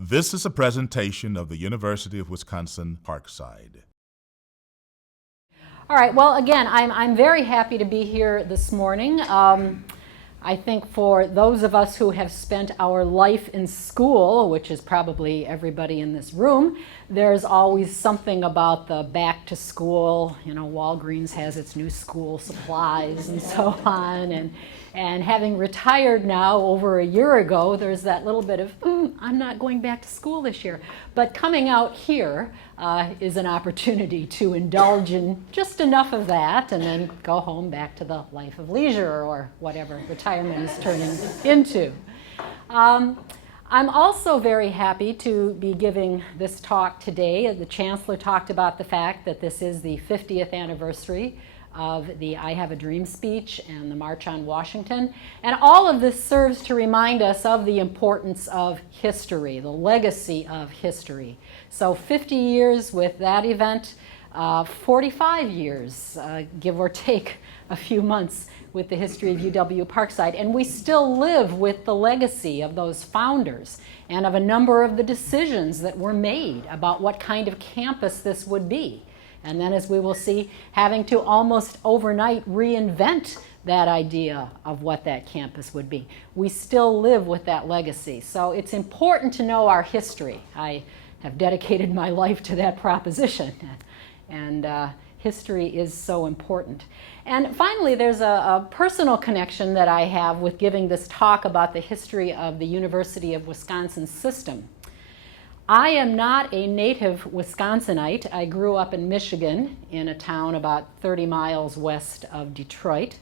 This is a presentation of the University of Wisconsin-Parkside. All right, well, again, I'm very happy to be here this morning. I think for those of us who have spent our life in school, which is probably everybody in this room, there's always something about the back to school. You know, Walgreens has its new school supplies and so on. And having retired now over a year ago, there's that little bit of, I'm not going back to school this year. But coming out here is an opportunity to indulge in just enough of that and then go home back to the life of leisure or whatever retirement is turning into. I'm also very happy to be giving this talk today. The Chancellor talked about the fact that this is the 50th anniversary of the I Have a Dream speech and the March on Washington. And all of this serves to remind us of the importance of history, the legacy of history. So 50 years with that event, 45 years, give or take a few months, with the history of UW-Parkside. And we still live with the legacy of those founders and of a number of the decisions that were made about what kind of campus this would be. And then, as we will see, having to almost overnight reinvent that idea of what that campus would be. We still live with that legacy. So it's important to know our history. I have dedicated my life to that proposition. And history is so important. And finally, there's a personal connection that I have with giving this talk about the history of the University of Wisconsin system. I am not a native Wisconsinite. I grew up in Michigan in a town about 30 miles west of Detroit.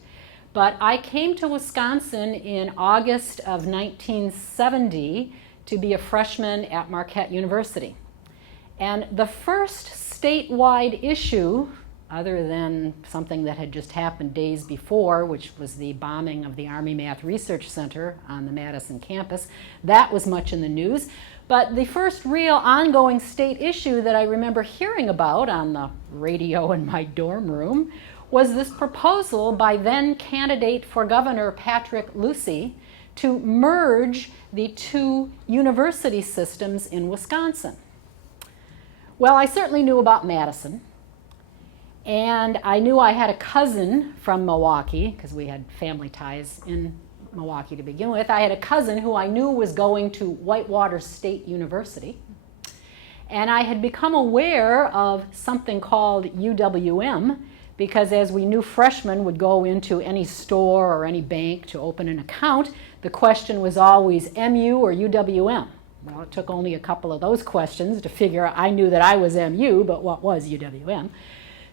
But I came to Wisconsin in August of 1970 to be a freshman at Marquette University. And the first statewide issue, other than something that had just happened days before, which was the bombing of the Army Math Research Center on the Madison campus, that was much in the news. But the first real ongoing state issue that I remember hearing about on the radio in my dorm room was this proposal by then candidate for governor Patrick Lucey to merge the two university systems in Wisconsin. Well, I certainly knew about Madison. And I knew I had a cousin from Milwaukee, because we had family ties in Milwaukee to begin with. I had a cousin who I knew was going to Whitewater State University. And I had become aware of something called UWM, because as we knew freshmen would go into any store or any bank to open an account, the question was always MU or UWM. Well, it took only a couple of those questions to figure I knew that I was MU, but what was UWM?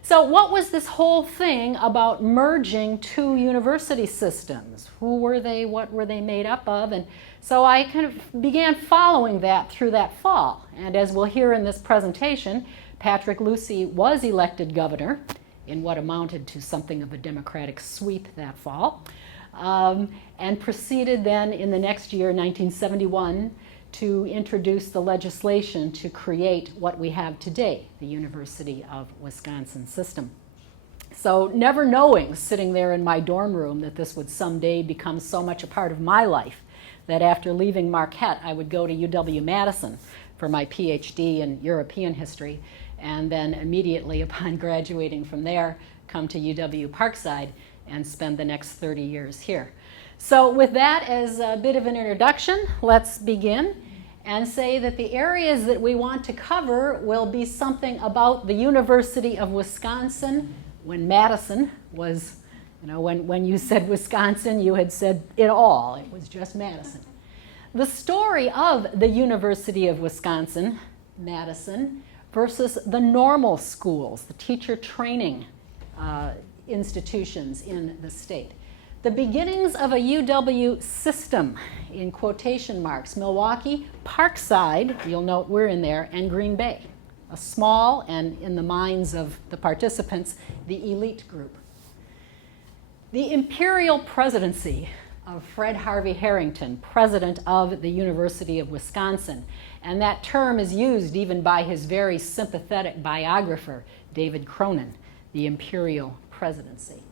So what was this whole thing about merging two university systems? Who were they? What were they made up of? And so I kind of began following that through that fall. And as we'll hear in this presentation, Patrick Lucey was elected governor in what amounted to something of a Democratic sweep that fall, and proceeded then in the next year, 1971, to introduce the legislation to create what we have today, the University of Wisconsin system. So never knowing, sitting there in my dorm room, that this would someday become so much a part of my life that after leaving Marquette, I would go to UW-Madison for my PhD in European history, and then immediately upon graduating from there, come to UW-Parkside and spend the next 30 years here. So with that as a bit of an introduction, let's begin and say that the areas that we want to cover will be something about the University of Wisconsin when Madison was, you know, when you said Wisconsin, you had said it all. It was just Madison. The story of the University of Wisconsin, Madison, versus the normal schools, the teacher training institutions in the state. The beginnings of a UW system, in quotation marks, Milwaukee, Parkside, you'll note we're in there, and Green Bay. A small, and in the minds of the participants, the elite group. The Imperial Presidency of Fred Harvey Harrington, president of the University of Wisconsin. And that term is used even by his very sympathetic biographer, David Cronin, the Imperial Presidency.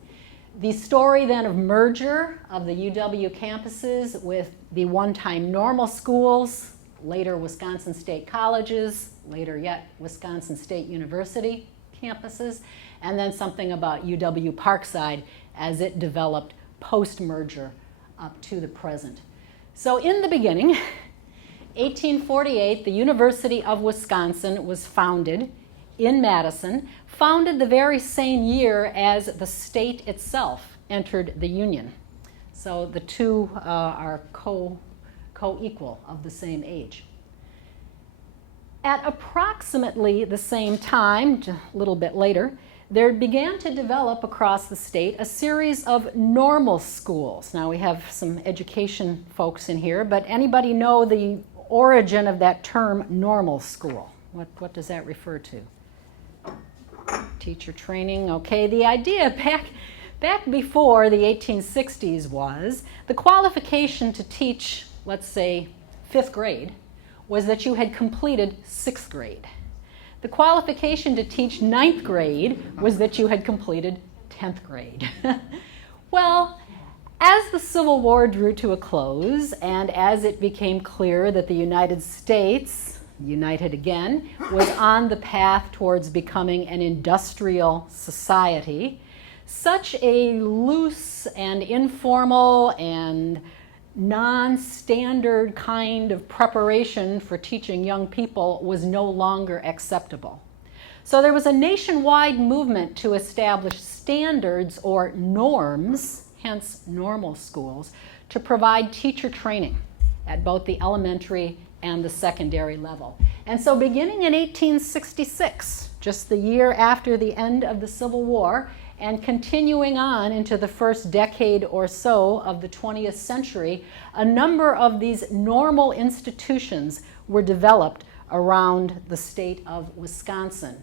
The story then of merger of the UW campuses with the one-time normal schools, later Wisconsin State Colleges, later yet Wisconsin State University campuses, and then something about UW-Parkside as it developed post-merger up to the present. So in the beginning, 1848, the University of Wisconsin was founded in Madison, founded the very same year as the state itself entered the Union. So the two are co-equal of the same age. At approximately the same time, a little bit later, there began to develop across the state a series of normal schools. Now we have some education folks in here, but anybody know the origin of that term normal school? What does that refer to? Teacher training, okay. The idea back before the 1860s was the qualification to teach, let's say, 5th grade was that you had completed 6th grade. The qualification to teach 9th grade was that you had completed 10th grade. Well, as the Civil War drew to a close and as it became clear that the United States, united again, was on the path towards becoming an industrial society, such a loose and informal and non-standard kind of preparation for teaching young people was no longer acceptable. So there was a nationwide movement to establish standards or norms, hence normal schools, to provide teacher training at both the elementary and the secondary level. And so beginning in 1866, just the year after the end of the Civil War, and continuing on into the first decade or so of the 20th century, a number of these normal institutions were developed around the state of Wisconsin.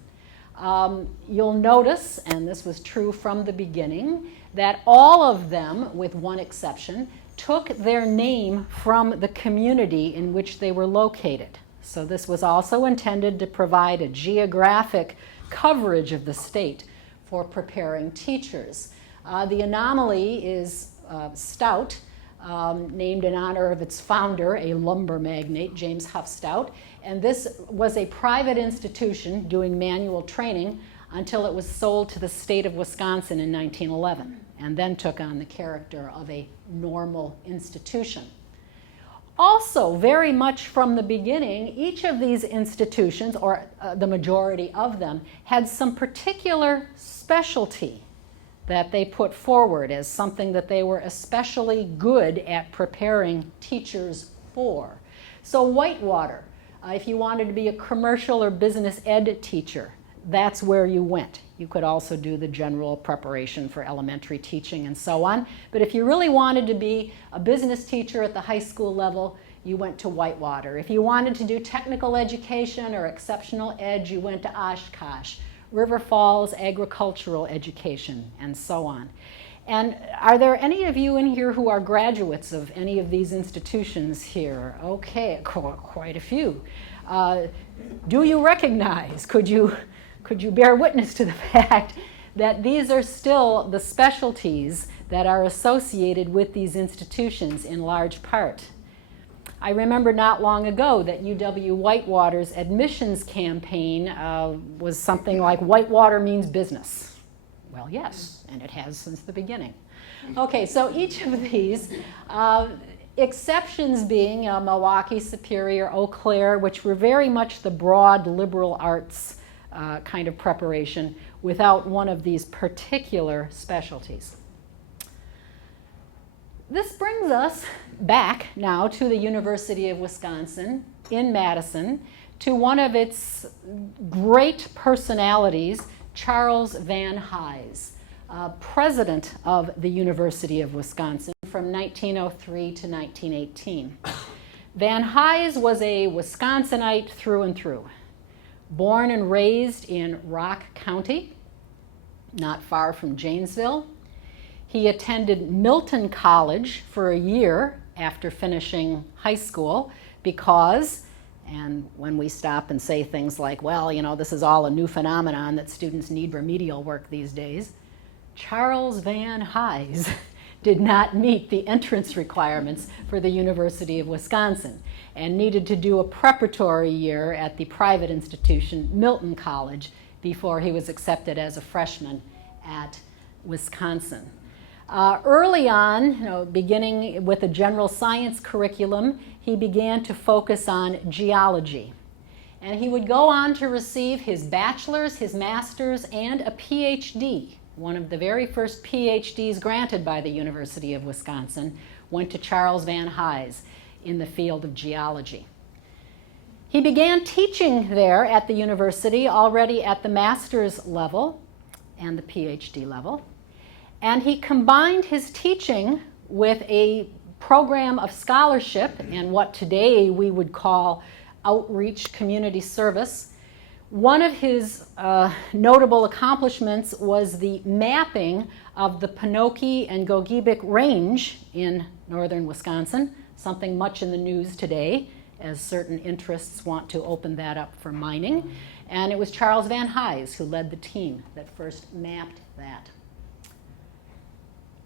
You'll notice, and this was true from the beginning, that all of them, with one exception, took their name from the community in which they were located. So this was also intended to provide a geographic coverage of the state for preparing teachers. The anomaly is Stout, named in honor of its founder, a lumber magnate, James Huff Stout. And this was a private institution doing manual training until it was sold to the state of Wisconsin in 1911, and then took on the character of a normal institution. Also, very much from the beginning, each of these institutions, or the majority of them, had some particular specialty that they put forward as something that they were especially good at preparing teachers for. So Whitewater, if you wanted to be a commercial or business ed teacher, that's where you went. You could also do the general preparation for elementary teaching and so on. But if you really wanted to be a business teacher at the high school level, you went to Whitewater. If you wanted to do technical education or exceptional ed, you went to Oshkosh. River Falls agricultural education, and so on. And are there any of you in here who are graduates of any of these institutions here? Okay, quite a few. Do you recognize, could you bear witness to the fact that these are still the specialties that are associated with these institutions in large part? I remember not long ago that UW-Whitewater's admissions campaign was something like, Whitewater means business. Well, yes, and it has since the beginning. Okay, so each of these, exceptions being Milwaukee, Superior, Eau Claire, which were very much the broad liberal arts kind of preparation without one of these particular specialties. This brings us back now to the University of Wisconsin in Madison, to one of its great personalities, Charles Vanhise, president of the University of Wisconsin from 1903 to 1918. Vanhise was a Wisconsinite through and through. Born and raised in Rock County, not far from Janesville. He attended Milton College for a year after finishing high school because, and when we stop and say things like, well, you know, this is all a new phenomenon that students need remedial work these days, Charles Vanhise did not meet the entrance requirements for the University of Wisconsin and needed to do a preparatory year at the private institution, Milton College, before he was accepted as a freshman at Wisconsin. Early on, beginning with a general science curriculum, he began to focus on geology. And he would go on to receive his bachelor's, his master's, and a PhD. One of the very first PhDs granted by the University of Wisconsin went to Charles Vanhise in the field of geology. He began teaching there at the university already at the master's level and the PhD level. And he combined his teaching with a program of scholarship and what today we would call outreach community service. One of his notable accomplishments was the mapping of the Pinocchio and Gogebic Range in northern Wisconsin, something much in the news today as certain interests want to open that up for mining. And it was Charles Vanhise who led the team that first mapped that.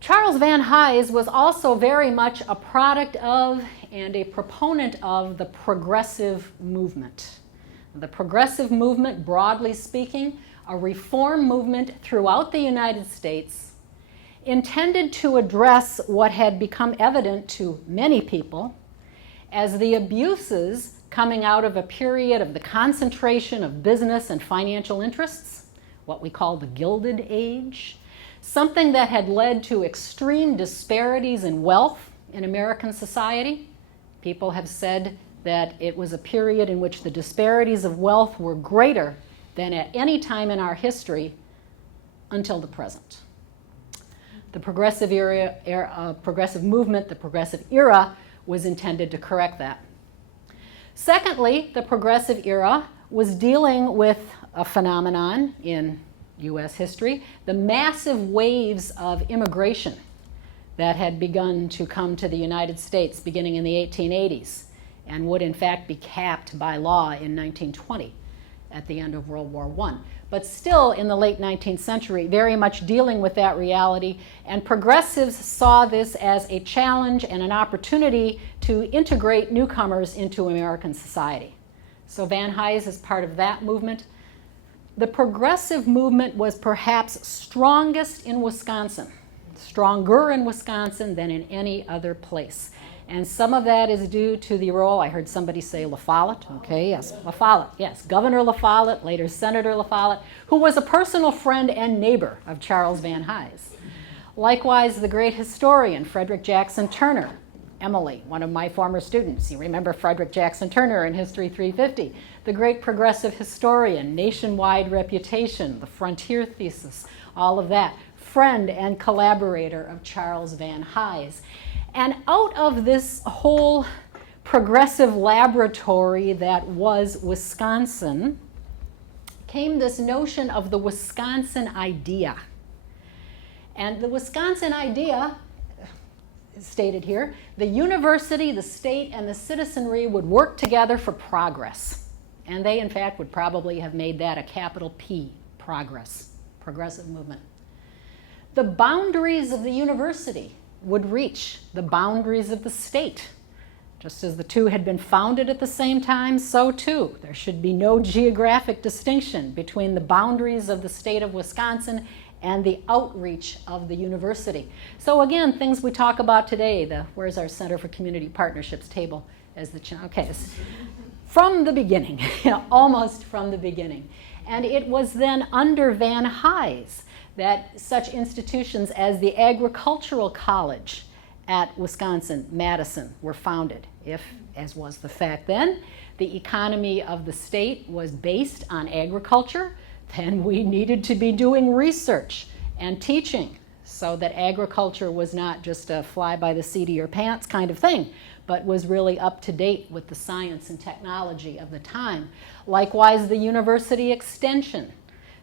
Charles Vanhise was also very much a product of and a proponent of the progressive movement. The progressive movement, broadly speaking, a reform movement throughout the United States, intended to address what had become evident to many people as the abuses coming out of a period of the concentration of business and financial interests, what we call the Gilded Age, something that had led to extreme disparities in wealth in American society. People have said that it was a period in which the disparities of wealth were greater than at any time in our history until the present. The progressive movement, the progressive era, was intended to correct that. Secondly, the progressive era was dealing with a phenomenon in U.S. history, the massive waves of immigration that had begun to come to the United States beginning in the 1880s and would in fact be capped by law in 1920 at the end of World War I. But still in the late 19th century, very much dealing with that reality, and progressives saw this as a challenge and an opportunity to integrate newcomers into American society. So Vanhise is part of that movement. The progressive movement was perhaps strongest in Wisconsin, stronger in Wisconsin than in any other place. And some of that is due to the role, I heard somebody say La Follette, okay, yes, La Follette, yes, Governor La Follette, later Senator La Follette, who was a personal friend and neighbor of Charles Vanhise. Likewise, the great historian, Frederick Jackson Turner, Emily, one of my former students. You remember Frederick Jackson Turner in History 350, the great progressive historian, nationwide reputation, the frontier thesis, all of that, friend and collaborator of Charles Vanhise. And out of this whole progressive laboratory that was Wisconsin came this notion of the Wisconsin idea. And the Wisconsin idea, stated here, the university, the state, and the citizenry would work together for progress. And they, in fact, would probably have made that a capital P, progress, progressive movement. The boundaries of the university would reach the boundaries of the state. Just as the two had been founded at the same time, so too, there should be no geographic distinction between the boundaries of the state of Wisconsin and the outreach of the university. So again, things we talk about today, where's our Center for Community Partnerships table? Okay, from the beginning, almost from the beginning. And it was then under Vanhise that such institutions as the Agricultural College at Wisconsin-Madison were founded. If, as was the fact then, the economy of the state was based on agriculture, then we needed to be doing research and teaching so that agriculture was not just a fly by the seat of your pants kind of thing, but was really up to date with the science and technology of the time. Likewise, the university extension,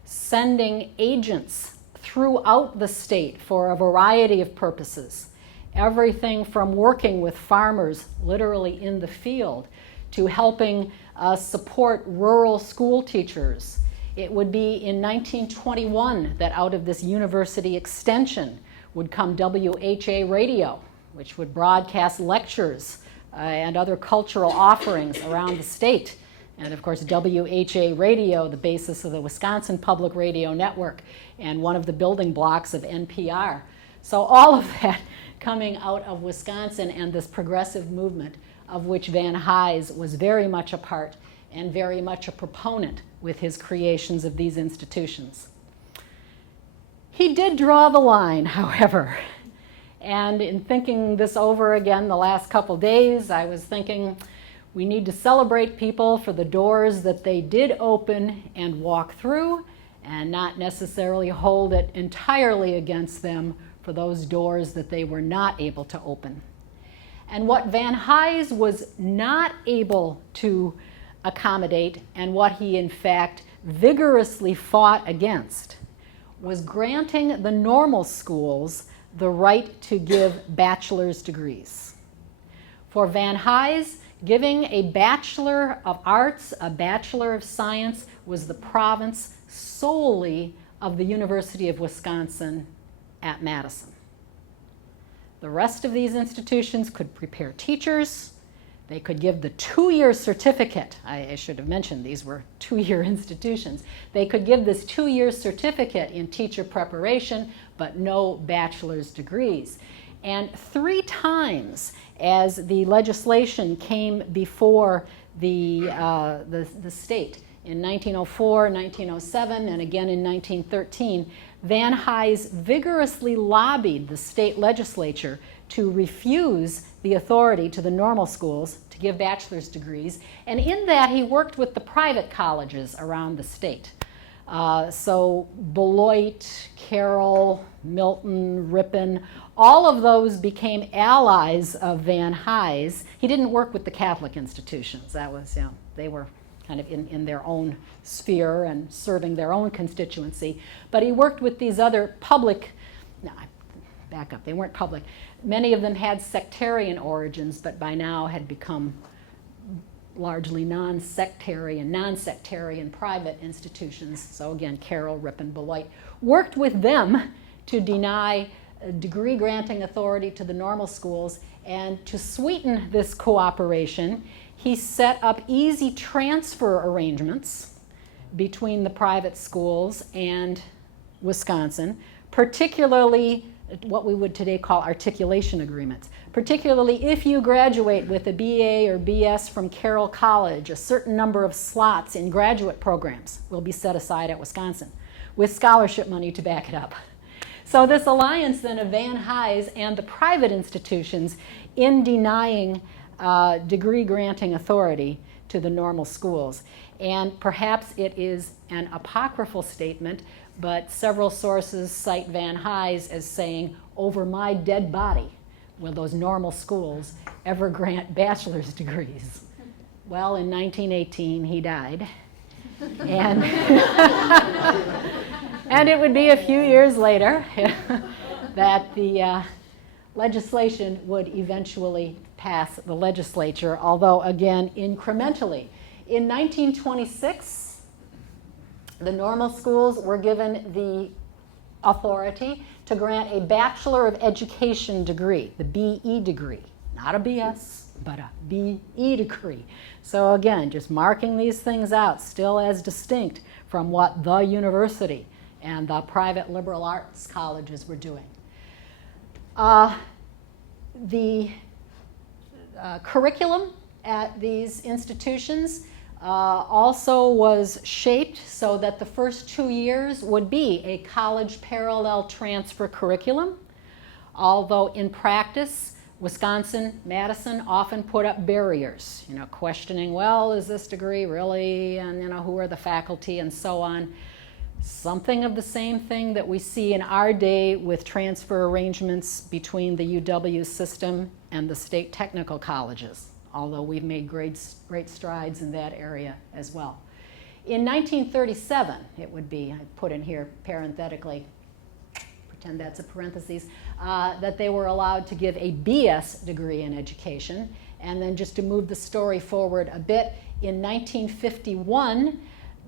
sending agents throughout the state for a variety of purposes. Everything from working with farmers literally in the field to helping support rural school teachers. It would be in 1921 that out of this university extension would come WHA radio, which would broadcast lectures and other cultural offerings around the state. And of course, WHA radio, the basis of the Wisconsin Public Radio Network and one of the building blocks of NPR. So all of that coming out of Wisconsin and this progressive movement of which Vanhise was very much a part and very much a proponent with his creations of these institutions. He did draw the line, however, and in thinking this over again the last couple days, I was thinking we need to celebrate people for the doors that they did open and walk through, and not necessarily hold it entirely against them for those doors that they were not able to open. And what Vanhise was not able to accommodate, and what he in fact vigorously fought against, was granting the normal schools the right to give bachelor's degrees. For Vanhise, giving a Bachelor of Arts, a Bachelor of Science, was the province solely of the University of Wisconsin at Madison. The rest of these institutions could prepare teachers. They could give the 2-year certificate. I should have mentioned these were 2-year institutions. They could give this 2-year certificate in teacher preparation, but no bachelor's degrees. And 3 times as the legislation came before the state, in 1904, 1907, and again in 1913, Vanhise vigorously lobbied the state legislature to refuse the authority to the normal schools to give bachelor's degrees. And in that, he worked with the private colleges around the state. So Beloit, Carroll, Milton, Ripon, all of those became allies of Vanhise. He didn't work with the Catholic institutions. That was, they were kind of in their own sphere and serving their own constituency. But he worked with these other public, no, back up, they weren't public. Many of them had sectarian origins, but by now had become largely non-sectarian private institutions. So again, Carroll, Ripon, Beloit worked with them to deny degree granting authority to the normal schools, and to sweeten this cooperation, he set up easy transfer arrangements between the private schools and Wisconsin, particularly what we would today call articulation agreements. Particularly if you graduate with a BA or BS from Carroll College, a certain number of slots in graduate programs will be set aside at Wisconsin with scholarship money to back it up. So this alliance then of Vanhise and the private institutions in denying degree granting authority to the normal schools. And perhaps it is an apocryphal statement, but several sources cite Vanhise as saying, "Over my dead body will those normal schools ever grant bachelor's degrees." Well, in 1918, he died. And, and it would be a few years later that the legislation would eventually pass the legislature, although again, incrementally. In 1926, the normal schools were given the authority to grant a Bachelor of Education degree, the BE degree, not a BS, but a BE degree. So again, just marking these things out, still as distinct from what the university and the private liberal arts colleges were doing. The curriculum at these institutions also was shaped so that the first 2 years would be a college parallel transfer curriculum, although in practice, Wisconsin, Madison often put up barriers, questioning, well, is this degree really, and who are the faculty, and so on. Something of the same thing that we see in our day with transfer arrangements between the UW system and the state technical colleges, although we've made great strides in that area as well. In 1937, it would be, I put in here parenthetically, pretend that's a parentheses, that they were allowed to give a BS degree in education. And then just to move the story forward a bit, in 1951,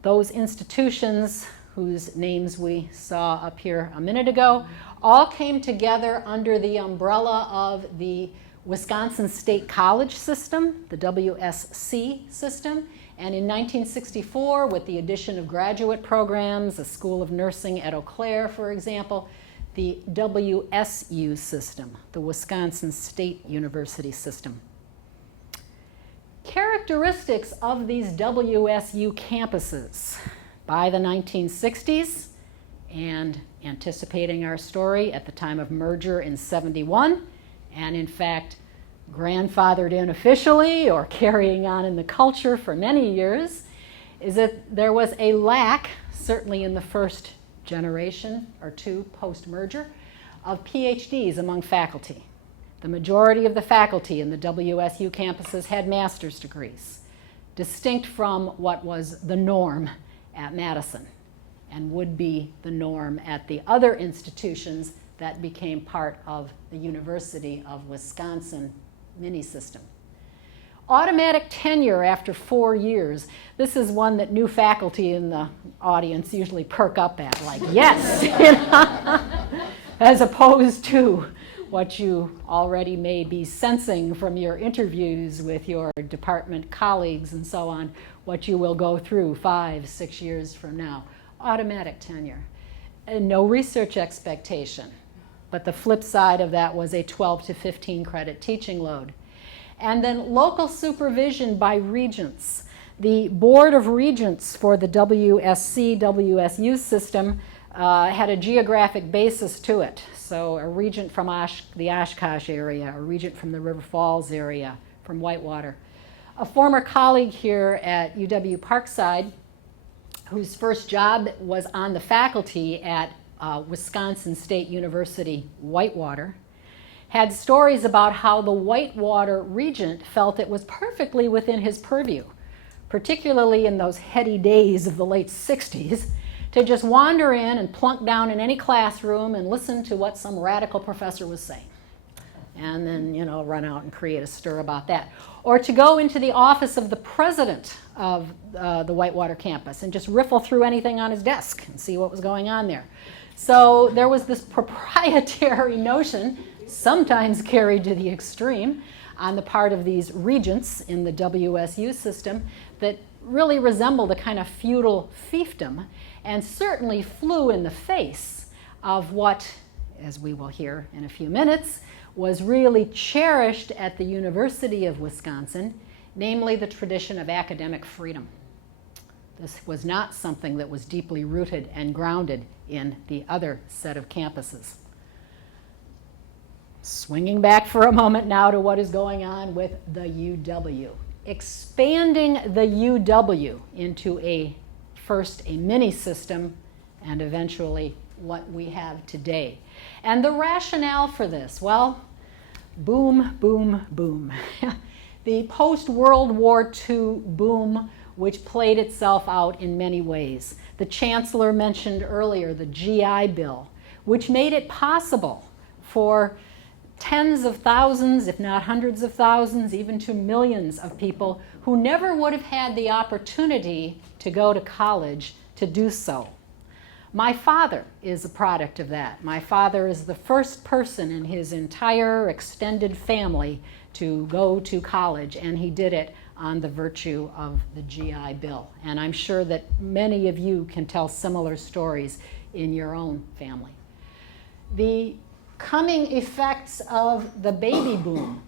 those institutions whose names we saw up here a minute ago, all came together under the umbrella of the Wisconsin State College system, the WSC system. And in 1964, with the addition of graduate programs, the School of Nursing at Eau Claire, for example, the WSU system, the Wisconsin State University system. Characteristics of these WSU campuses. By the 1960s, and anticipating our story at the time of merger in '71, and in fact grandfathered in officially or carrying on in the culture for many years, is that there was a lack, certainly in the first generation or two post-merger, of PhDs among faculty. The majority of the faculty in the WSU campuses had master's degrees, distinct from what was the norm at Madison and would be the norm at the other institutions that became part of the University of Wisconsin mini-system. Automatic tenure after 4 years. This is one that new faculty in the audience usually perk up at, like, yes, as opposed to what you already may be sensing from your interviews with your department colleagues and so on, what you will go through 5, 6 years from now. Automatic tenure. And no research expectation. But the flip side of that was a 12 to 15 credit teaching load. And then local supervision by regents. The Board of Regents for the WSC, WSU system had a geographic basis to it. So a regent from the Oshkosh area, a regent from the River Falls area, from Whitewater. A former colleague here at UW-Parkside, whose first job was on the faculty at Wisconsin State University, Whitewater, had stories about how the Whitewater regent felt it was perfectly within his purview, particularly in those heady days of the late 60s, to just wander in and plunk down in any classroom and listen to what some radical professor was saying. And then, run out and create a stir about that. Or to go into the office of the president of the Whitewater campus and just riffle through anything on his desk and see what was going on there. So there was this proprietary notion, sometimes carried to the extreme, on the part of these regents in the WSU system that really resembled a kind of feudal fiefdom and certainly flew in the face of what, as we will hear in a few minutes, was really cherished at the University of Wisconsin, namely the tradition of academic freedom. This was not something that was deeply rooted and grounded in the other set of campuses. Swinging back for a moment now to what is going on with the UW. Expanding the UW into first a mini system and eventually what we have today. And the rationale for this, well, boom, boom, boom. The post-World War II boom, which played itself out in many ways. The Chancellor mentioned earlier the GI Bill, which made it possible for tens of thousands, if not hundreds of thousands, even to millions of people who never would have had the opportunity to go to college to do so. My father is a product of that. My father is the first person in his entire extended family to go to college, and he did it on the virtue of the GI Bill. And I'm sure that many of you can tell similar stories in your own family. The coming effects of the baby boom.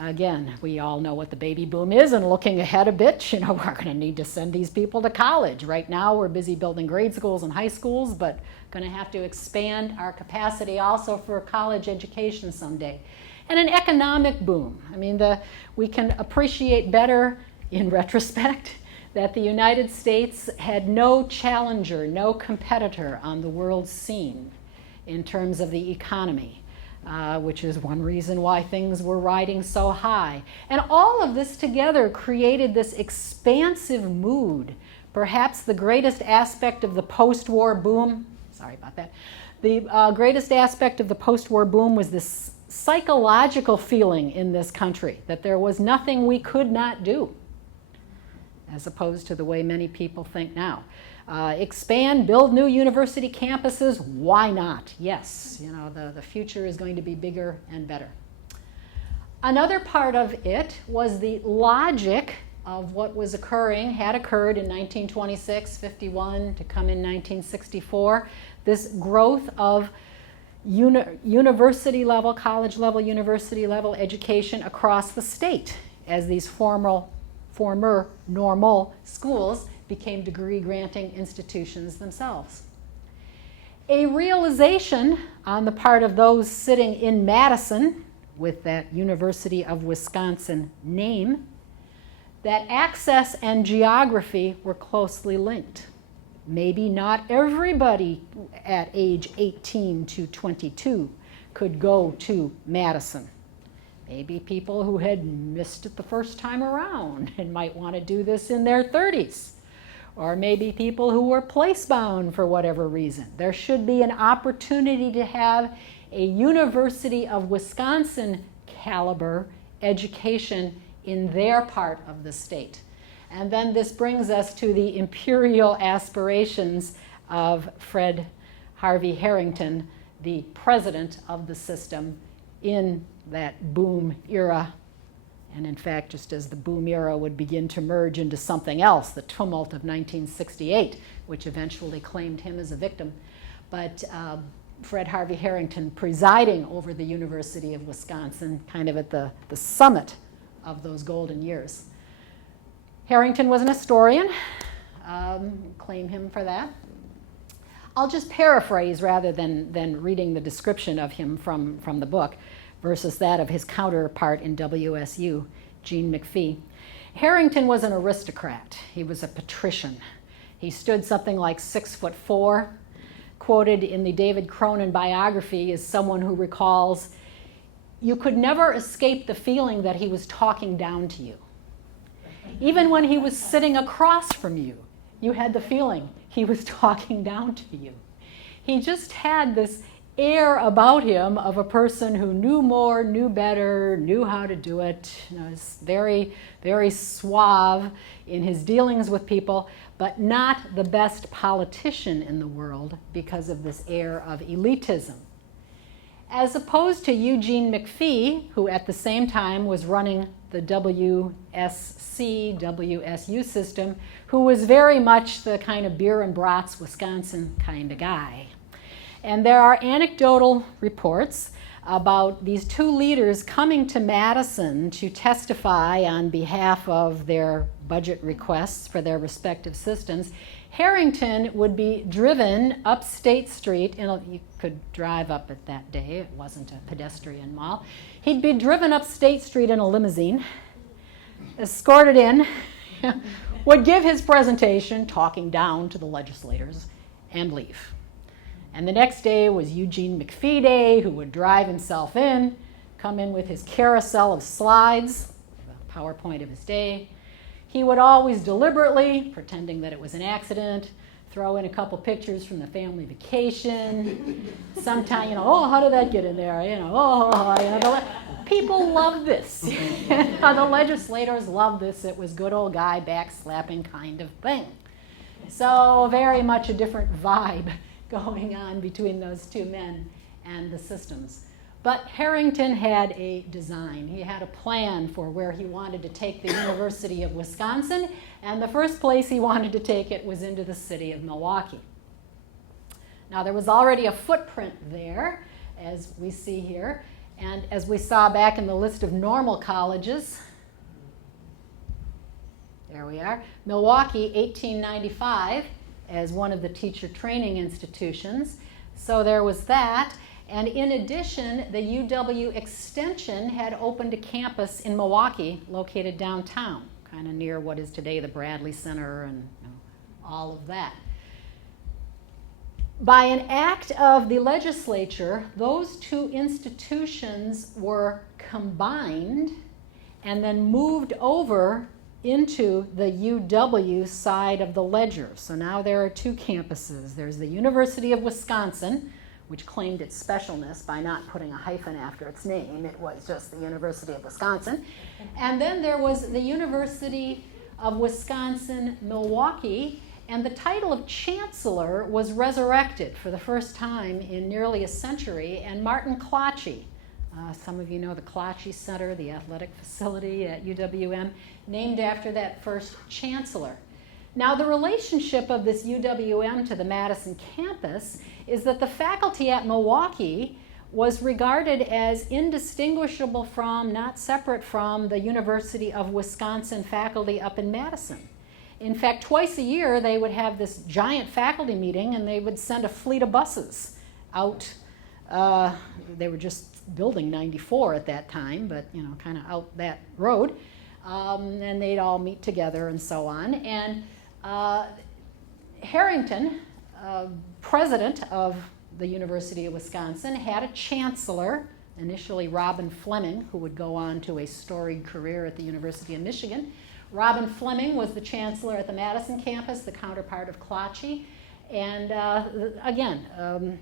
Again, we all know what the baby boom is, and looking ahead a bit, we're going to need to send these people to college. Right now, we're busy building grade schools and high schools, but going to have to expand our capacity also for college education someday. And an economic boom. We can appreciate better in retrospect that the United States had no challenger, no competitor on the world scene in terms of the economy. Which is one reason why things were riding so high. And all of this together created this expansive mood. Perhaps the greatest aspect of the post-war boom, sorry about that, the greatest aspect of the post-war boom was this psychological feeling in this country that there was nothing we could not do. as opposed to the way many people think now. Expand, build new university campuses, why not? Yes, you know, the future is going to be bigger and better. Another part of it was the logic of what was occurring, had occurred in 1926, 51, to come in 1964, this growth of university level, college level, university level education across the state as these former normal schools became degree granting institutions themselves. A realization on the part of those sitting in Madison with that University of Wisconsin name that access and geography were closely linked. Maybe not everybody at age 18 to 22 could go to Madison. Maybe people who had missed it the first time around and might want to do this in their 30s. Or maybe people who were place-bound for whatever reason. There should be an opportunity to have a University of Wisconsin caliber education in their part of the state. And then this brings us to the imperial aspirations of Fred Harvey Harrington, the president of the system in that boom era. And in fact, just as the boom era would begin to merge into something else, the tumult of 1968, which eventually claimed him as a victim. But Fred Harvey Harrington presiding over the University of Wisconsin, kind of at the summit of those golden years. Harrington was an historian, claim him for that. I'll just paraphrase rather than reading the description of him from the book versus that of his counterpart in WSU, Gene McPhee. Harrington was an aristocrat. He was a patrician. He stood something like 6'4", quoted in the David Cronin biography as someone who recalls, "You could never escape the feeling that he was talking down to you. Even when he was sitting across from you, you had the feeling he was talking down to you." He just had this air about him of a person who knew more, knew better, knew how to do it. You know, he's very, very suave in his dealings with people, but not the best politician in the world because of this air of elitism. As opposed to Eugene McPhee, who at the same time was running the WSU system, who was very much the kind of beer and brats Wisconsin kind of guy. And there are anecdotal reports about these two leaders coming to Madison to testify on behalf of their budget requests for their respective systems. Harrington would be driven up State Street, you could drive up it that day, it wasn't a pedestrian mall. He'd be driven up State Street in a limousine, escorted in, would give his presentation, talking down to the legislators, and leave. And the next day was Eugene McPhee Day, who would drive himself in, come in with his carousel of slides, the PowerPoint of his day. He would always deliberately, pretending that it was an accident, throw in a couple pictures from the family vacation. Sometime, oh, how did that get in there? People love this. The legislators love this. It was good old guy backslapping kind of thing. So very much a different vibe going on between those two men and the systems. But Harrington had a design. He had a plan for where he wanted to take the University of Wisconsin, and the first place he wanted to take it was into the city of Milwaukee. Now, there was already a footprint there, as we see here, and as we saw back in the list of normal colleges, there we are, Milwaukee, 1895, as one of the teacher training institutions. So there was that. And in addition, the UW Extension had opened a campus in Milwaukee located downtown, kind of near what is today the Bradley Center and all of that. By an act of the legislature, those two institutions were combined and then moved over into the UW side of the ledger. So now there are two campuses. There's the University of Wisconsin, which claimed its specialness by not putting a hyphen after its name. It was just the University of Wisconsin. And then there was the University of Wisconsin-Milwaukee, and the title of Chancellor was resurrected for the first time in nearly a century, and Martin Cloutche, some of you know the Cloutche Center, the athletic facility at UWM, named after that first chancellor. Now, the relationship of this UWM to the Madison campus is that the faculty at Milwaukee was regarded as indistinguishable from, not separate from, the University of Wisconsin faculty up in Madison. In fact, twice a year they would have this giant faculty meeting, and they would send a fleet of buses out. They were just building 94 at that time, but kind of out that road, and they'd all meet together and so on. And Harrington, president of the University of Wisconsin, had a chancellor, initially Robin Fleming, who would go on to a storied career at the University of Michigan. Robin Fleming was the chancellor at the Madison campus, the counterpart of Cloutche. And again,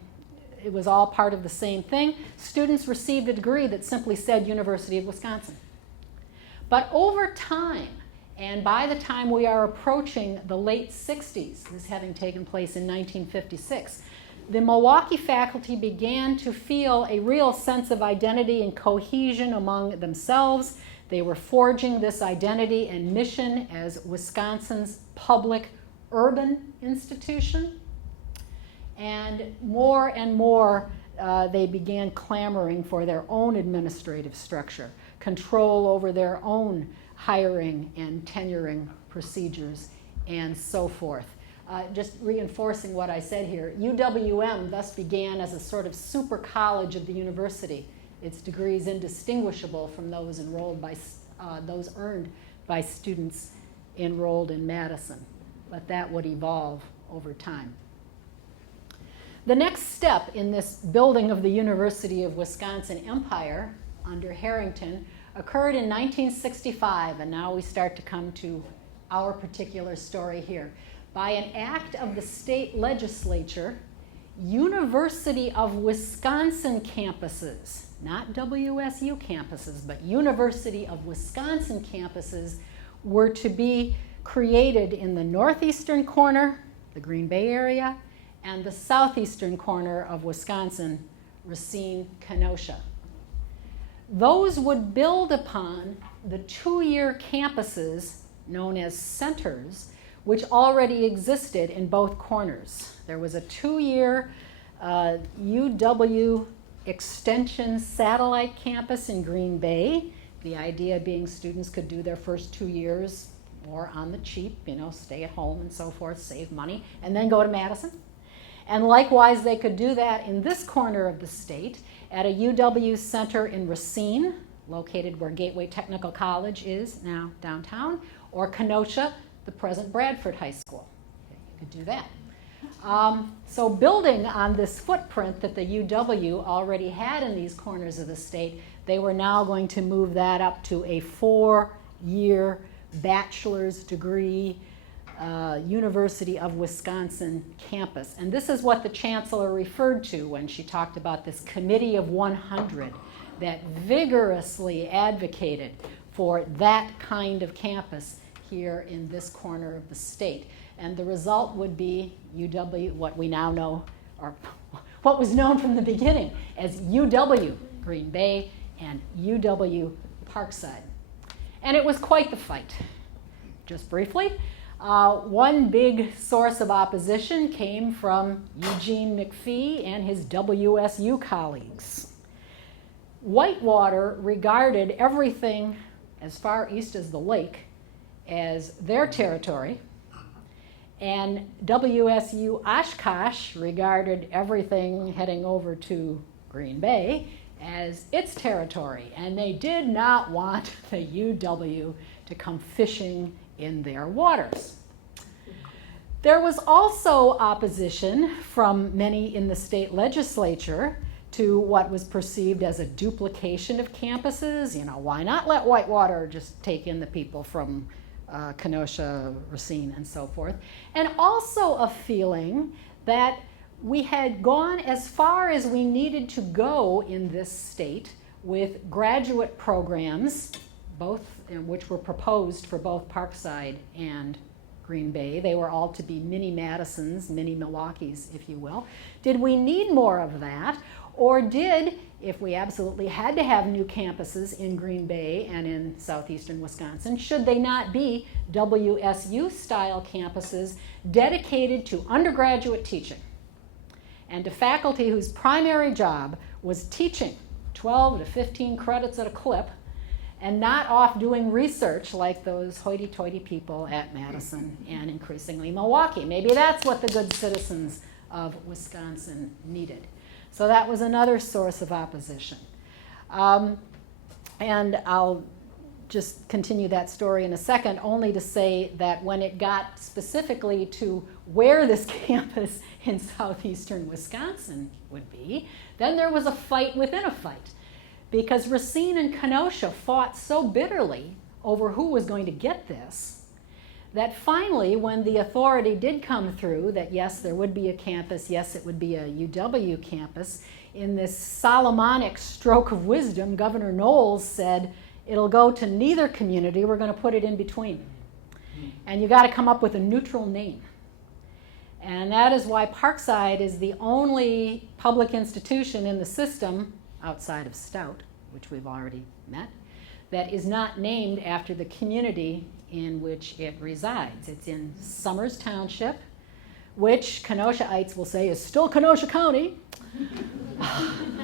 it was all part of the same thing. Students received a degree that simply said University of Wisconsin. But over time, and by the time we are approaching the late 60s, this having taken place in 1956, the Milwaukee faculty began to feel a real sense of identity and cohesion among themselves. They were forging this identity and mission as Wisconsin's public urban institution. And more they began clamoring for their own administrative structure, control over their own hiring and tenuring procedures, and so forth. Just reinforcing what I said here, UWM thus began as a sort of super college of the university, its degrees indistinguishable from those those earned by students enrolled in Madison. But that would evolve over time. The next step in this building of the University of Wisconsin empire under Harrington occurred in 1965, and now we start to come to our particular story here. By an act of the state legislature, University of Wisconsin campuses, not WSU campuses, but University of Wisconsin campuses, were to be created in the northeastern corner, the Green Bay area, and the southeastern corner of Wisconsin, Racine, Kenosha. Those would build upon the two-year campuses known as centers, which already existed in both corners. There was a two-year UW Extension satellite campus in Green Bay, the idea being students could do their first 2 years more on the cheap, stay at home and so forth, save money, and then go to Madison. And likewise, they could do that in this corner of the state at a UW center in Racine, located where Gateway Technical College is now downtown, or Kenosha, the present Bradford High School. You could do that. So building on this footprint that the UW already had in these corners of the state, they were now going to move that up to a 4-year bachelor's degree University of Wisconsin campus. And this is what the chancellor referred to when she talked about this committee of 100 that vigorously advocated for that kind of campus here in this corner of the state. And the result would be UW, what we now know, or what was known from the beginning as UW Green Bay and UW-Parkside. And it was quite the fight. Just briefly, one big source of opposition came from Eugene McPhee and his WSU colleagues. Whitewater regarded everything as far east as the lake as their territory, and WSU Oshkosh regarded everything heading over to Green Bay as its territory, and they did not want the UW to come fishing in their waters. There was also opposition from many in the state legislature to what was perceived as a duplication of campuses. Why not let Whitewater just take in the people from Kenosha, Racine, and so forth. And also a feeling that we had gone as far as we needed to go in this state with graduate programs which were proposed for both Parkside and Green Bay. They were all to be mini Madisons, mini Milwaukees, if you will. Did we need more of that? Or did, if we absolutely had to have new campuses in Green Bay and in southeastern Wisconsin, should they not be WSU-style campuses dedicated to undergraduate teaching and to faculty whose primary job was teaching 12 to 15 credits at a clip and not off doing research like those hoity-toity people at Madison and increasingly Milwaukee? Maybe that's what the good citizens of Wisconsin needed. So that was another source of opposition. And I'll just continue that story in a second, only to say that when it got specifically to where this campus in southeastern Wisconsin would be, then there was a fight within a fight. Because Racine and Kenosha fought so bitterly over who was going to get this, that finally, when the authority did come through that yes, there would be a campus, yes, it would be a UW campus, in this Solomonic stroke of wisdom, Governor Knowles said, it'll go to neither community, we're going to put it in between. And you got to come up with a neutral name. And that is why Parkside is the only public institution in the system outside of Stout, which we've already met, that is not named after the community in which it resides. It's in Summers Township, which Kenosha-ites will say is still Kenosha County,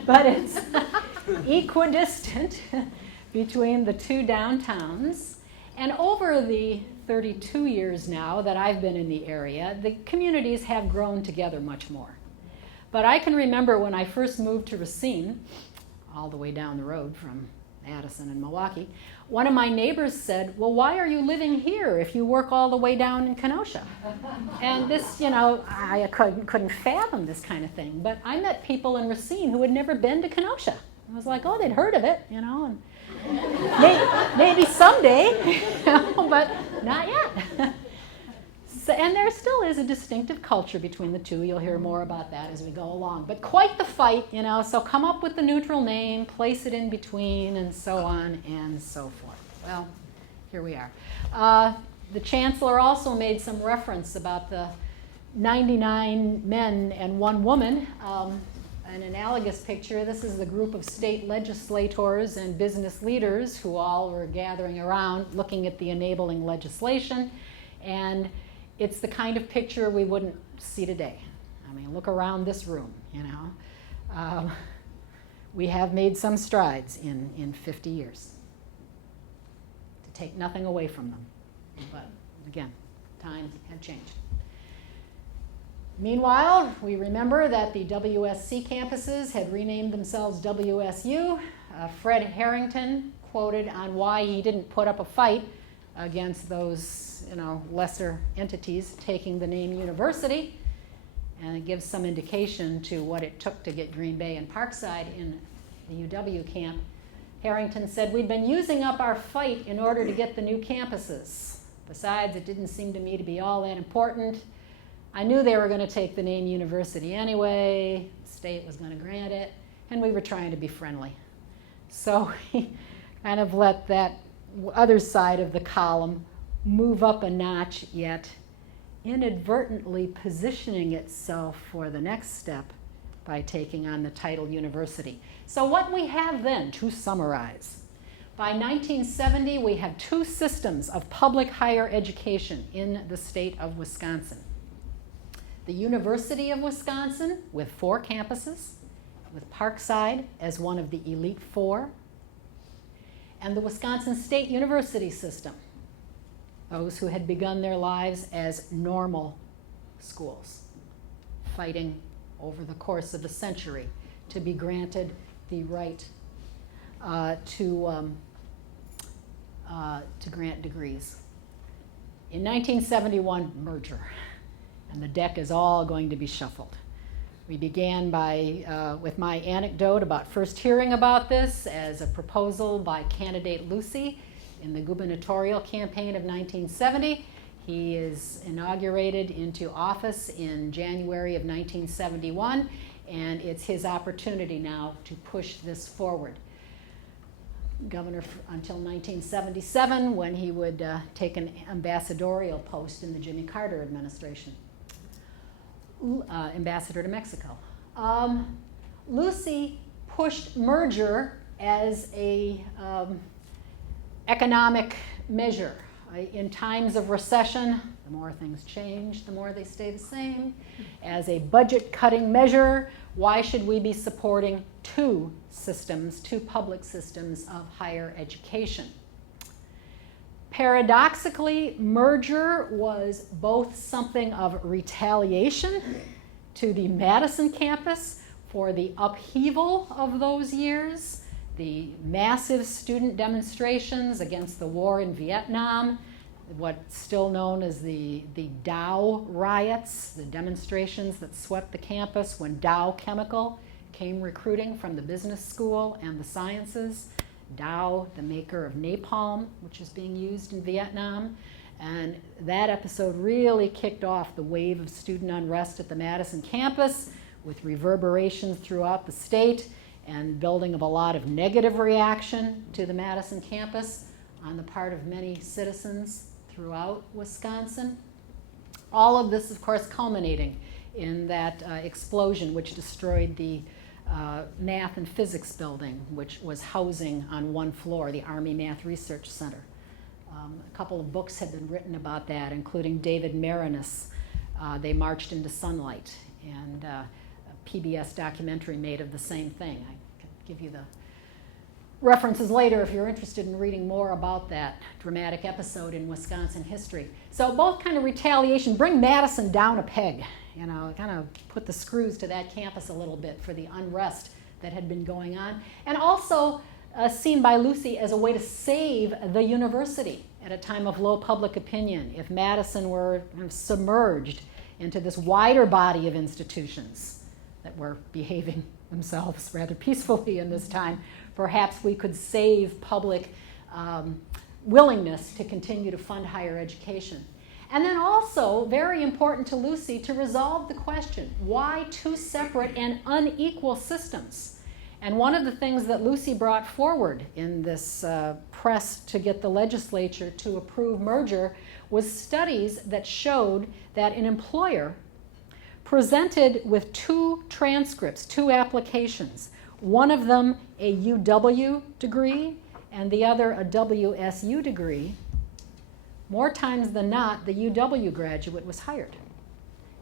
but it's equidistant between the two downtowns. And over the 32 years now that I've been in the area, the communities have grown together much more. But I can remember when I first moved to Racine, all the way down the road from Madison and Milwaukee, one of my neighbors said, well, why are you living here if you work all the way down in Kenosha? And this, I couldn't fathom this kind of thing. But I met people in Racine who had never been to Kenosha. I was like, oh, they'd heard of it, and maybe someday, but not yet. So, and there still is a distinctive culture between the two. You'll hear more about that as we go along. But quite the fight, so come up with the neutral name, place it in between, and so on and so forth. Well, here we are. The chancellor also made some reference about the 99 men and 1 woman. An analogous picture, this is the group of state legislators and business leaders who all were gathering around looking at the enabling legislation. And it's the kind of picture we wouldn't see today. I mean, look around this room, We have made some strides in 50 years. To take nothing away from them. But again, times have changed. Meanwhile, we remember that the WSC campuses had renamed themselves WSU. Fred Harrington quoted on why he didn't put up a fight against those lesser entities taking the name university, and it gives some indication to what it took to get Green Bay and Parkside in the UW camp. Harrington said, we'd been using up our fight in order to get the new campuses. Besides, it didn't seem to me to be all that important. I knew they were going to take the name university anyway, the state was going to grant it, and we were trying to be friendly. So he kind of let that other side of the column move up a notch, yet inadvertently positioning itself for the next step by taking on the title university. So what we have then, to summarize, by 1970 we have 2 systems of public higher education in the state of Wisconsin. The University of Wisconsin with 4 campuses, with Parkside as one of the elite 4, and the Wisconsin State University system, those who had begun their lives as normal schools, fighting over the course of a century to be granted the right to grant degrees. In 1971, merger, and the deck is all going to be shuffled. We began with my anecdote about first hearing about this as a proposal by candidate Lucy in the gubernatorial campaign of 1970. He is inaugurated into office in January of 1971, and it's his opportunity now to push this forward. governor until 1977, when he would take an ambassadorial post in the Jimmy Carter administration. Ambassador to Mexico. Lucy pushed merger as a economic measure. In times of recession, the more things change, the more they stay the same. As a budget-cutting measure, why should we be supporting two public systems of higher education? Paradoxically, merger was both something of retaliation to the Madison campus for the upheaval of those years, the massive student demonstrations against the war in Vietnam, what's still known as the Dow riots, the demonstrations that swept the campus when Dow Chemical came recruiting from the business school and the sciences. Dow, the maker of napalm, which is being used in Vietnam. And that episode really kicked off the wave of student unrest at the Madison campus, with reverberations throughout the state and building of a lot of negative reaction to the Madison campus on the part of many citizens throughout Wisconsin. All of this, of course, culminating in that explosion which destroyed the math and physics building, which was housing on one floor, the Army Math Research Center. A couple of books have been written about that, including David Marinis, They Marched into Sunlight, and a PBS documentary made of the same thing. I can give you the references later if you're interested in reading more about that dramatic episode in Wisconsin history. So both kind of retaliation, bring Madison down a peg, you know, kind of put the screws to that campus a little bit for the unrest that had been going on, and also seen by Lucy as a way to save the university at a time of low public opinion. If Madison were kind of submerged into this wider body of institutions that were behaving themselves rather peacefully in this time, perhaps we could save public willingness to continue to fund higher education. And then also, very important to Lucy, to resolve the question, why two separate and unequal systems? And one of the things that Lucy brought forward in this press to get the legislature to approve merger was studies that showed that an employer presented with two transcripts, two applications, one of them a UW degree and the other a WSU degree, more times than not, the UW graduate was hired.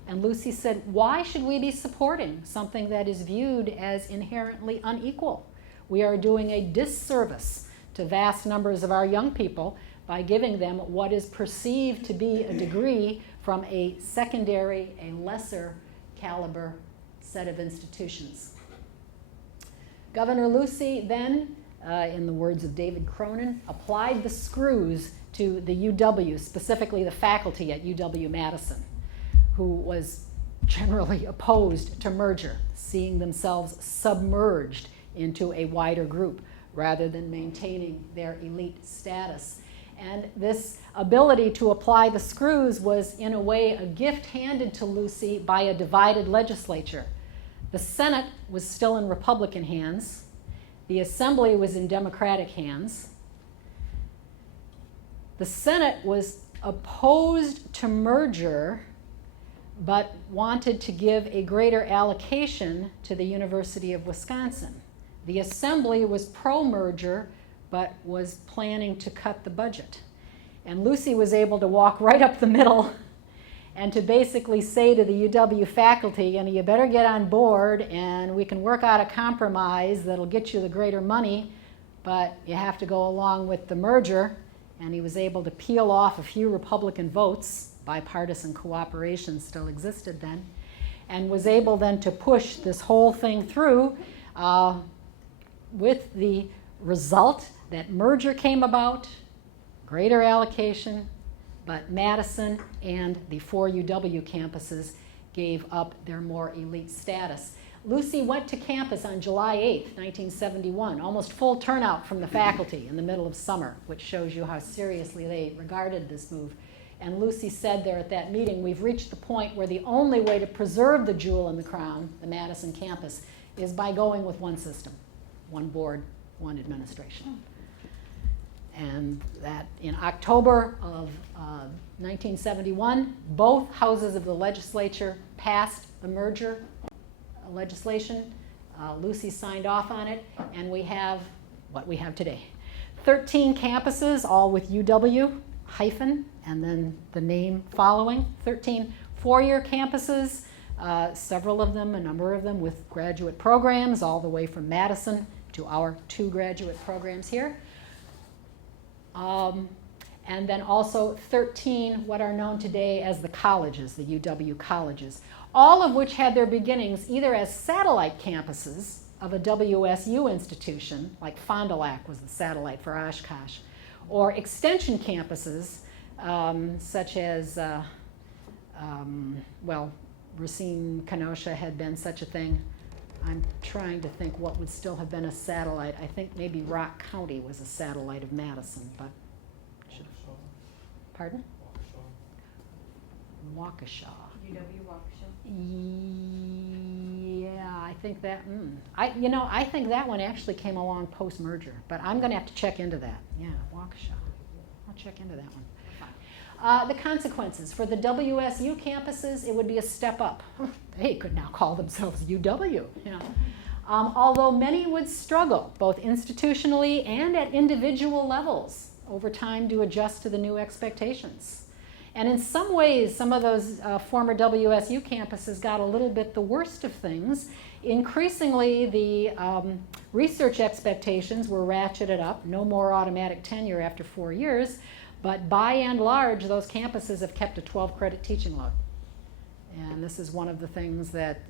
And Lucy said, why should we be supporting something that is viewed as inherently unequal? We are doing a disservice to vast numbers of our young people by giving them what is perceived to be a degree from a secondary, a lesser caliber set of institutions. Governor Lucy then, in the words of David Cronin, applied the screws to the UW, specifically the faculty at UW-Madison, who was generally opposed to merger, seeing themselves submerged into a wider group rather than maintaining their elite status. And this ability to apply the screws was, in a way, a gift handed to Lucy by a divided legislature. The Senate was still in Republican hands. The Assembly was in Democratic hands. The Senate was opposed to merger, but wanted to give a greater allocation to the University of Wisconsin. The Assembly was pro-merger, but was planning to cut the budget. And Lucy was able to walk right up the middle and to basically say to the UW faculty, you better get on board and we can work out a compromise that'll get you the greater money, but you have to go along with the merger. And he was able to peel off a few Republican votes. Bipartisan cooperation still existed then, and was able then to push this whole thing through with the result that merger came about, greater allocation, but Madison and the four UW campuses gave up their more elite status. Lucy went to campus on July 8, 1971, almost full turnout from the faculty in the middle of summer, which shows you how seriously they regarded this move. And Lucy said there at that meeting, we've reached the point where the only way to preserve the jewel in the crown, the Madison campus, is by going with one system, one board, one administration. And that in October of 1971, both houses of the legislature passed the merger legislation. Lucy signed off on it, and we have what we have today. 13 campuses, all with UW hyphen, and then the name following. 13 four-year campuses, several of them, a number of them with graduate programs, all the way from Madison to our 2 graduate programs here. And then also 13 what are known today as the colleges, the UW colleges, all of which had their beginnings either as satellite campuses of a WSU institution, like Fond du Lac was the satellite for Oshkosh, or extension campuses such as, well, Racine, Kenosha had been such a thing. I'm trying to think what would still have been a satellite. I think maybe Rock County was a satellite of Madison, but pardon? Waukesha. UW-Waukesha. Yeah, I think that. I think that one actually came along post-merger, but I'm going to have to check into that. Yeah, Waukesha. I'll check into that one. The consequences for the WSU campuses, it would be a step up. They could now call themselves UW. Although many would struggle, both institutionally and at individual levels, over time to adjust to the new expectations. And in some ways, some of those former WSU campuses got a little bit the worst of things. Increasingly, the research expectations were ratcheted up, no more automatic tenure after 4 years, but by and large, those campuses have kept a 12-credit teaching load. And this is one of the things that,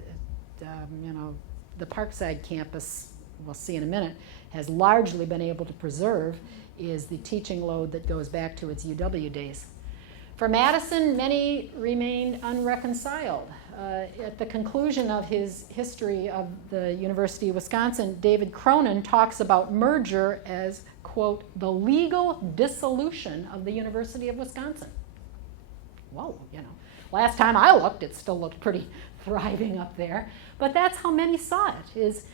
the Parkside campus, we'll see in a minute, has largely been able to preserve, is the teaching load that goes back to its UW days. For Madison, many remained unreconciled. At the conclusion of his history of the University of Wisconsin, David Cronin talks about merger as, quote, the legal dissolution of the University of Wisconsin. Whoa, last time I looked, it still looked pretty thriving up there. But that's how many saw it, is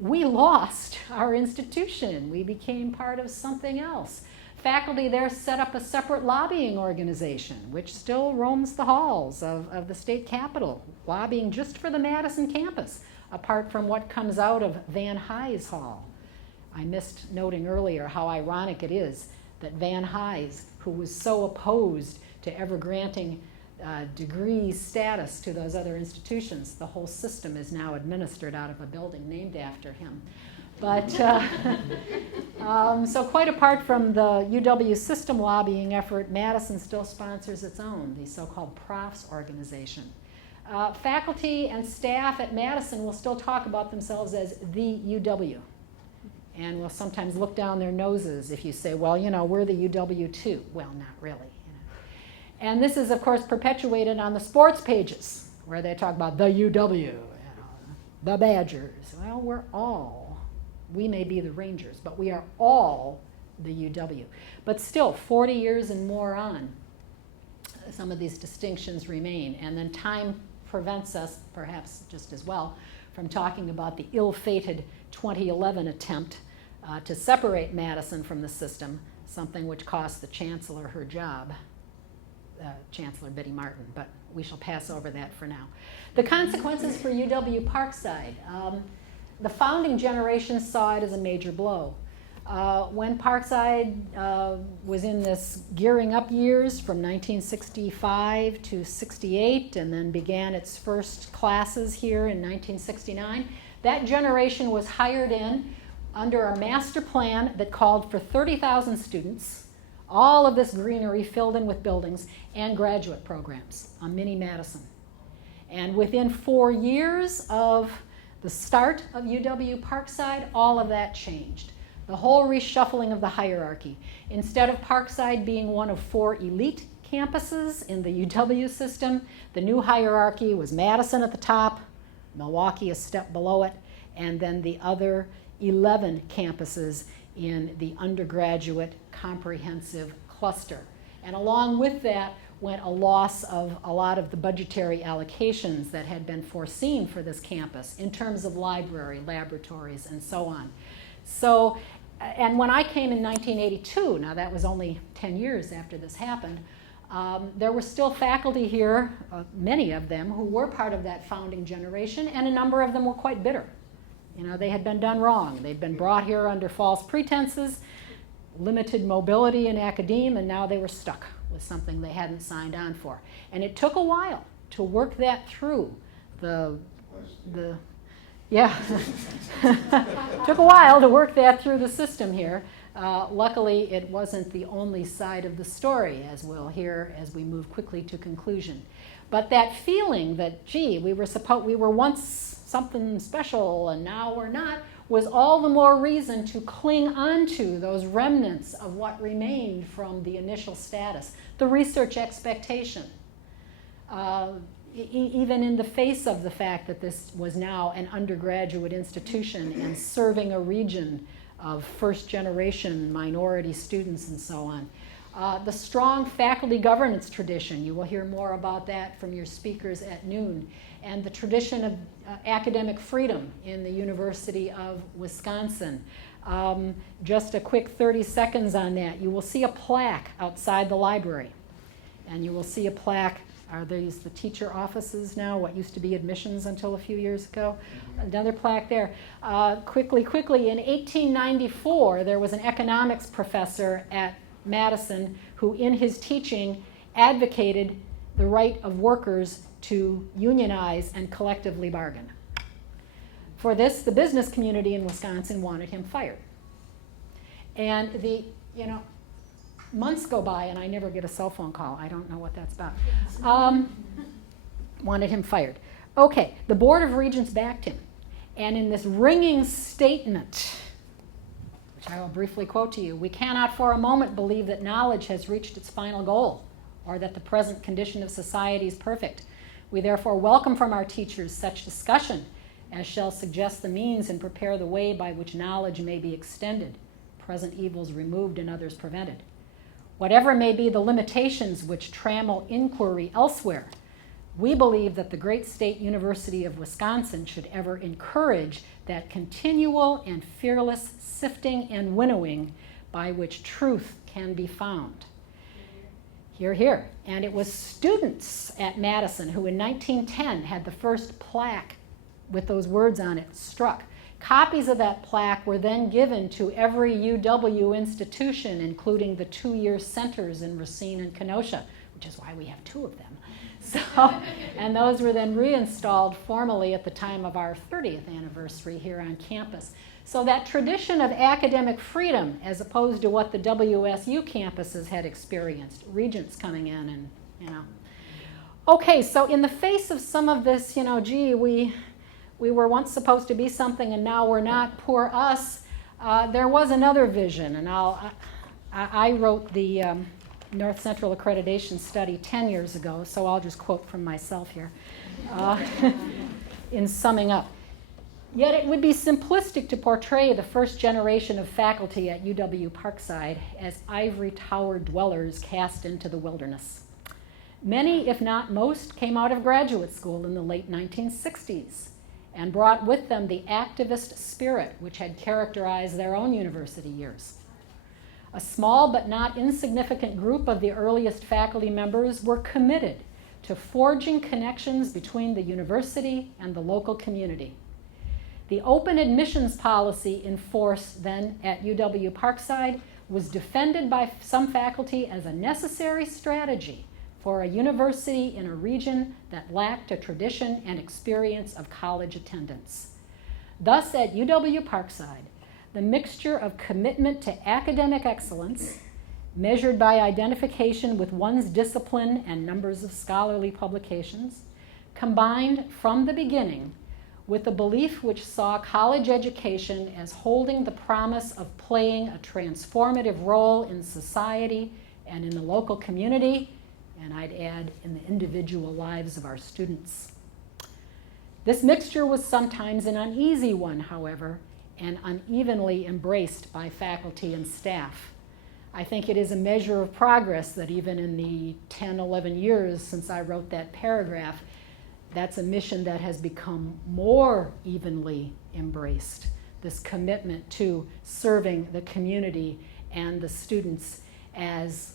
we lost our institution. We became part of something else. Faculty there set up a separate lobbying organization, which still roams the halls of the state capitol, lobbying just for the Madison campus, apart from what comes out of Vanhise Hall. I missed noting earlier how ironic it is that Vanhise, who was so opposed to ever granting degree status to those other institutions, the whole system is now administered out of a building named after him. But so quite apart from the UW system lobbying effort, Madison still sponsors its own, the so-called Profs organization. Faculty and staff at Madison will still talk about themselves as the UW, and will sometimes look down their noses if you say, well, we're the UW too. Well, not really. And this is, of course, perpetuated on the sports pages, where they talk about the UW, the Badgers. Well, we may be the Rangers, but we are all the UW. But still, 40 years and more on, some of these distinctions remain. And then time prevents us, perhaps just as well, from talking about the ill-fated 2011 attempt to separate Madison from the system, something which cost the chancellor her job, Chancellor Betty Martin, but we shall pass over that for now. The consequences for UW-Parkside. The founding generation saw it as a major blow. When Parkside was in this gearing up years from 1965 to 68 and then began its first classes here in 1969, that generation was hired in under a master plan that called for 30,000 students, all of this greenery filled in with buildings, and graduate programs, a mini Madison. And within 4 years of the start of UW-Parkside, all of that changed. The whole reshuffling of the hierarchy. Instead of Parkside being one of 4 elite campuses in the UW system, the new hierarchy was Madison at the top, Milwaukee a step below it, and then the other 11 campuses in the undergraduate comprehensive cluster. And along with that went a loss of a lot of the budgetary allocations that had been foreseen for this campus in terms of library, laboratories, and so on. So And when I came in 1982, now that was only 10 years after this happened, there were still faculty here, many of them, who were part of that founding generation, and a number of them were quite bitter. You know, they had been done wrong. They'd been brought here under false pretenses, limited mobility in academe, and now they were stuck with something they hadn't signed on for. And it took a while to work that through yeah. Took a while to work that through the system here. Luckily, it wasn't the only side of the story, as we'll hear as we move quickly to conclusion. But that feeling that, gee, we were once something special and now we're not, was all the more reason to cling onto those remnants of what remained from the initial status, the research expectation. Even in the face of the fact that this was now an undergraduate institution and serving a region of first-generation minority students and so on. The strong faculty governance tradition, you will hear more about that from your speakers at noon, and the tradition of academic freedom in the University of Wisconsin. Just a quick 30 seconds on that. You will see a plaque outside the library, and you will see a plaque. Are these the teacher offices now? What used to be admissions until a few years ago? Another plaque there. Quickly, in 1894, there was an economics professor at Madison who, in his teaching, advocated the right of workers to unionize and collectively bargain. For this, the business community in Wisconsin wanted him fired. And months go by and I never get a cell phone call. I don't know what that's about. Wanted him fired. Okay, the Board of Regents backed him. And in this ringing statement, which I will briefly quote to you, "We cannot for a moment believe that knowledge has reached its final goal or that the present condition of society is perfect. We therefore welcome from our teachers such discussion as shall suggest the means and prepare the way by which knowledge may be extended, present evils removed and others prevented. Whatever may be the limitations which trammel inquiry elsewhere, we believe that the great state University of Wisconsin should ever encourage that continual and fearless sifting and winnowing by which truth can be found." Hear, hear. And it was students at Madison who in 1910 had the first plaque with those words on it struck. Copies of that plaque were then given to every UW institution, including the 2-year centers in Racine and Kenosha, which is why we have 2 of them. So, and those were then reinstalled formally at the time of our 30th anniversary here on campus. So that tradition of academic freedom, as opposed to what the WSU campuses had experienced, regents coming in and, Okay, so in the face of some of this, gee, we were once supposed to be something and now we're not, poor us, there was another vision. And I wrote the North Central Accreditation Study 10 years ago, so I'll just quote from myself here in summing up. Yet it would be simplistic to portray the first generation of faculty at UW-Parkside as ivory tower dwellers cast into the wilderness. Many, if not most, came out of graduate school in the late 1960s. And brought with them the activist spirit which had characterized their own university years. A small but not insignificant group of the earliest faculty members were committed to forging connections between the university and the local community. The open admissions policy in force then at UW-Parkside was defended by some faculty as a necessary strategy for a university in a region that lacked a tradition and experience of college attendance. Thus, at UW-Parkside, the mixture of commitment to academic excellence, measured by identification with one's discipline and numbers of scholarly publications, combined from the beginning with the belief which saw college education as holding the promise of playing a transformative role in society and in the local community, and I'd add, in the individual lives of our students. This mixture was sometimes an uneasy one, however, and unevenly embraced by faculty and staff. I think it is a measure of progress that even in the 10, 11 years since I wrote that paragraph, that's a mission that has become more evenly embraced this commitment to serving the community and the students as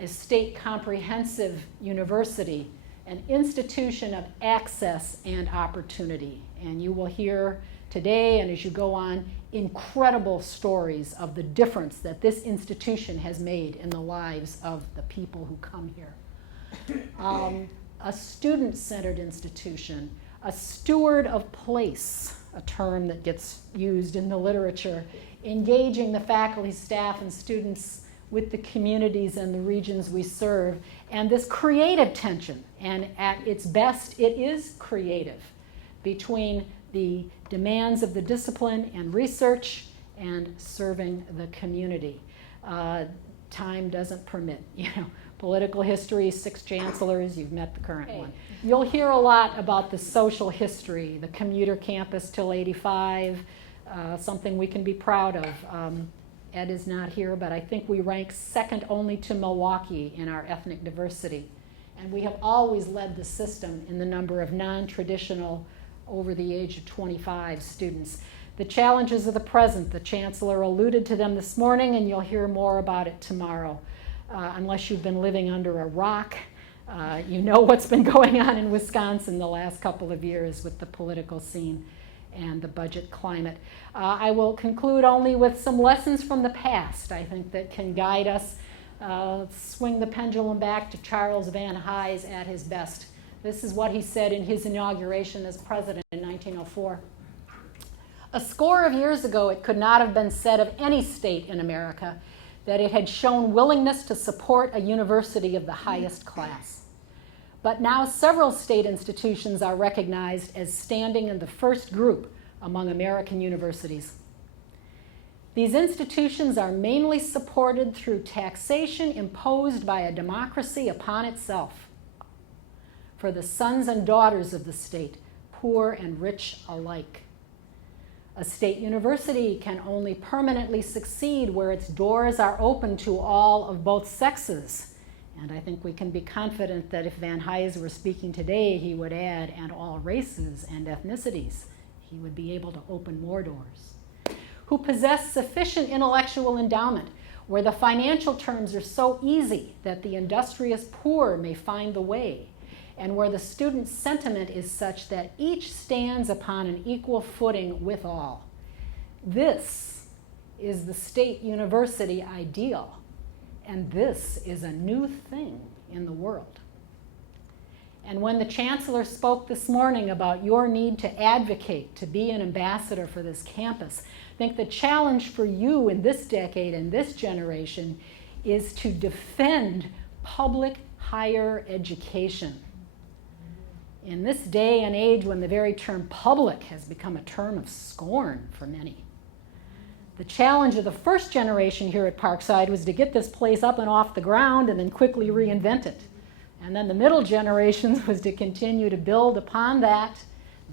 a state comprehensive university, an institution of access and opportunity. And you will hear today, and as you go on, incredible stories of the difference that this institution has made in the lives of the people who come here. A student-centered institution, a steward of place, a term that gets used in the literature, engaging the faculty, staff, and students with the communities and the regions we serve, and this creative tension, and at its best, it is creative, between the demands of the discipline and research and serving the community. Time doesn't permit, political history, 6 chancellors, you've met the current one. You'll hear a lot about the social history, the commuter campus till '85, something we can be proud of. Ed is not here, but I think we rank second only to Milwaukee in our ethnic diversity. And we have always led the system in the number of non-traditional, over the age of 25 students. The challenges of the present, the Chancellor alluded to them this morning, and you'll hear more about it tomorrow. Unless you've been living under a rock, you know what's been going on in Wisconsin the last couple of years with the political scene and the budget climate. I will conclude only with some lessons from the past, I think, that can guide us. Swing the pendulum back to Charles Vanhise at his best. This is what he said in his inauguration as president in 1904. A score of years ago, it could not have been said of any state in America that it had shown willingness to support a university of the highest class. But now several state institutions are recognized as standing in the first group among American universities. These institutions are mainly supported through taxation imposed by a democracy upon itself for the sons and daughters of the state, poor and rich alike. A state university can only permanently succeed where its doors are open to all of both sexes. And I think we can be confident that if Vanhise were speaking today, he would add, and all races and ethnicities. He would be able to open more doors. Who possess sufficient intellectual endowment, where the financial terms are so easy that the industrious poor may find the way, and where the student sentiment is such that each stands upon an equal footing with all. This is the state university ideal, and this is a new thing in the world. And when the Chancellor spoke this morning about your need to advocate, to be an ambassador for this campus, I think the challenge for you in this decade and this generation is to defend public higher education. In this day and age when the very term public has become a term of scorn for many. The challenge of the first generation here at Parkside was to get this place up and off the ground and then quickly reinvent it. And then the middle generations was to continue to build upon that,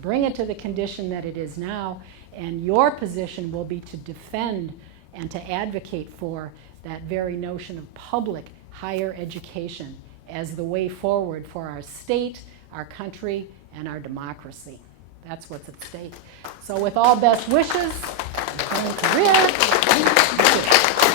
bring it to the condition that it is now, and your position will be to defend and to advocate for that very notion of public higher education as the way forward for our state, our country, and our democracy. That's what's at stake. So with all best wishes, and career, thank you.